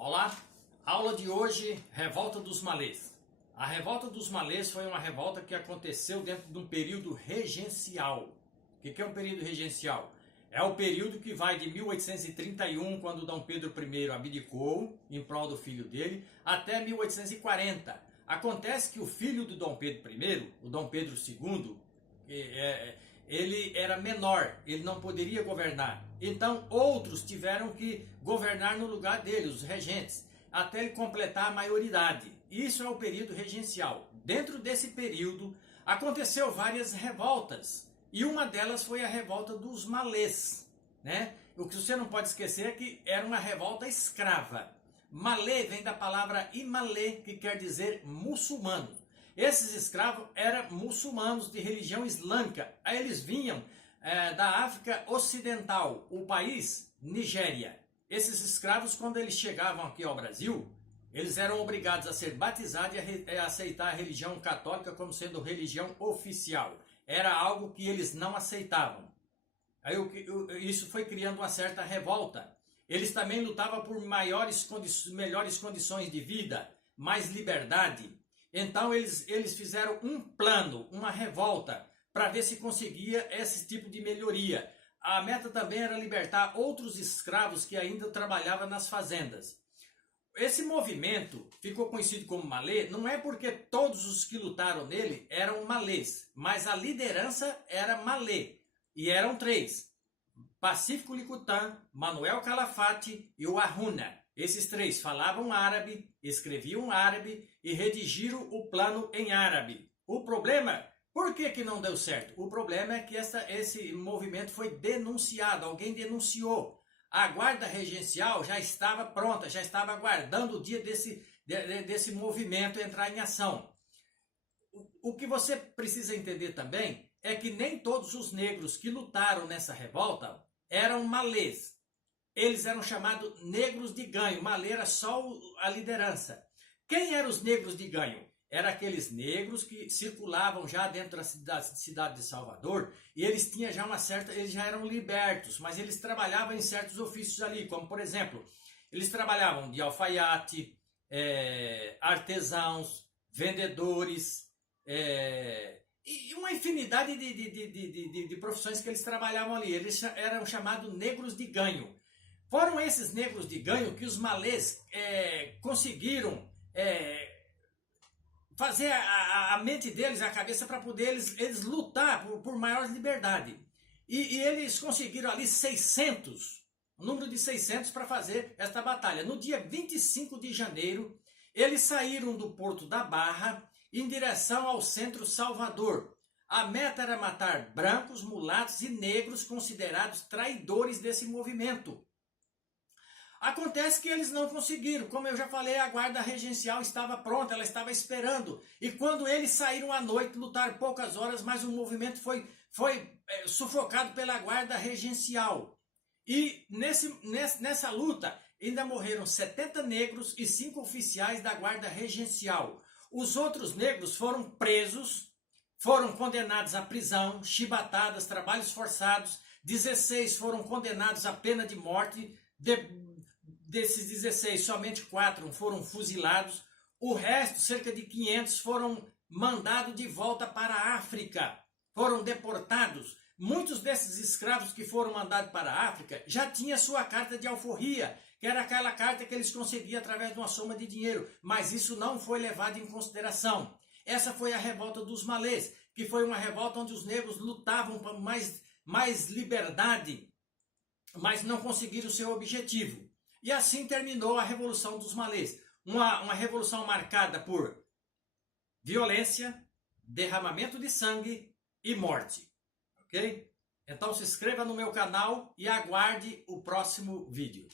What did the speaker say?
Olá, aula de hoje, Revolta dos Malês. A Revolta dos Malês foi uma revolta que aconteceu dentro de um período regencial. O que é um período regencial? É o período que vai de 1831, quando Dom Pedro I abdicou em prol do filho dele, até 1840. Acontece que o filho do Dom Pedro I, o Dom Pedro II, ele era menor, ele não poderia governar. Então outros tiveram que governar no lugar dele, os regentes, até ele completar a maioridade. Isso é o período regencial. Dentro desse período aconteceu várias revoltas, e uma delas foi a revolta dos malês, né? O que você não pode esquecer é que era uma revolta escrava. Malê vem da palavra imalê, que quer dizer muçulmano. Esses escravos eram muçulmanos de religião islâmica. Aí eles vinham da África Ocidental, o país Nigéria. Esses escravos, quando eles chegavam aqui ao Brasil, eles eram obrigados a ser batizados e a aceitar a religião católica como sendo religião oficial. Era algo que eles não aceitavam. Aí isso foi criando uma certa revolta. Eles também lutavam por melhores condições de vida, mais liberdade. Então eles fizeram um plano, uma revolta, para ver se conseguia esse tipo de melhoria. A meta também era libertar outros escravos que ainda trabalhavam nas fazendas. Esse movimento ficou conhecido como malê, não é porque todos os que lutaram nele eram malês, mas a liderança era malê. E eram três: Pacífico Licutã, Manuel Calafate e o Arruna. Esses três falavam árabe, escreviam árabe e redigiram o plano em árabe. O problema, por que não deu certo? O problema é que esse movimento foi denunciado, alguém denunciou. A guarda regencial já estava pronta, já estava aguardando o dia desse movimento entrar em ação. O que você precisa entender também é que nem todos os negros que lutaram nessa revolta eram malês. Eles eram chamados negros de ganho. Malê era só a liderança. Quem eram os negros de ganho? Eram aqueles negros que circulavam já dentro da cidade de Salvador, e eles tinham já eles já eram libertos, mas eles trabalhavam em certos ofícios ali, como por exemplo, eles trabalhavam de alfaiate, artesãos, vendedores, e uma infinidade de profissões que eles trabalhavam ali. Eles eram chamados negros de ganho. Foram esses negros de ganho que os malês conseguiram fazer a mente deles, a cabeça, para poder eles lutar por maior liberdade. E eles conseguiram ali 600, o número de 600 para fazer esta batalha. No dia 25 de janeiro, eles saíram do Porto da Barra em direção ao centro Salvador. A meta era matar brancos, mulatos e negros considerados traidores desse movimento. Acontece que eles não conseguiram. Como eu já falei, a guarda regencial estava pronta, ela estava esperando. E quando eles saíram à noite, lutaram poucas horas, mas o movimento foi sufocado pela guarda regencial. E nessa luta ainda morreram 70 negros e 5 oficiais da guarda regencial. Os outros negros foram presos, foram condenados à prisão, chibatadas, trabalhos forçados. 16 foram condenados à pena de morte. Desses 16, somente 4 foram fuzilados. O resto, cerca de 500, foram mandados de volta para a África. Foram deportados. Muitos desses escravos que foram mandados para a África já tinham sua carta de alforria, que era aquela carta que eles conseguiam através de uma soma de dinheiro. Mas isso não foi levado em consideração. Essa foi a revolta dos malês, que foi uma revolta onde os negros lutavam por mais liberdade, mas não conseguiram o seu objetivo. E assim terminou a Revolução dos Malês. Uma revolução marcada por violência, derramamento de sangue e morte. Ok? Então se inscreva no meu canal e aguarde o próximo vídeo.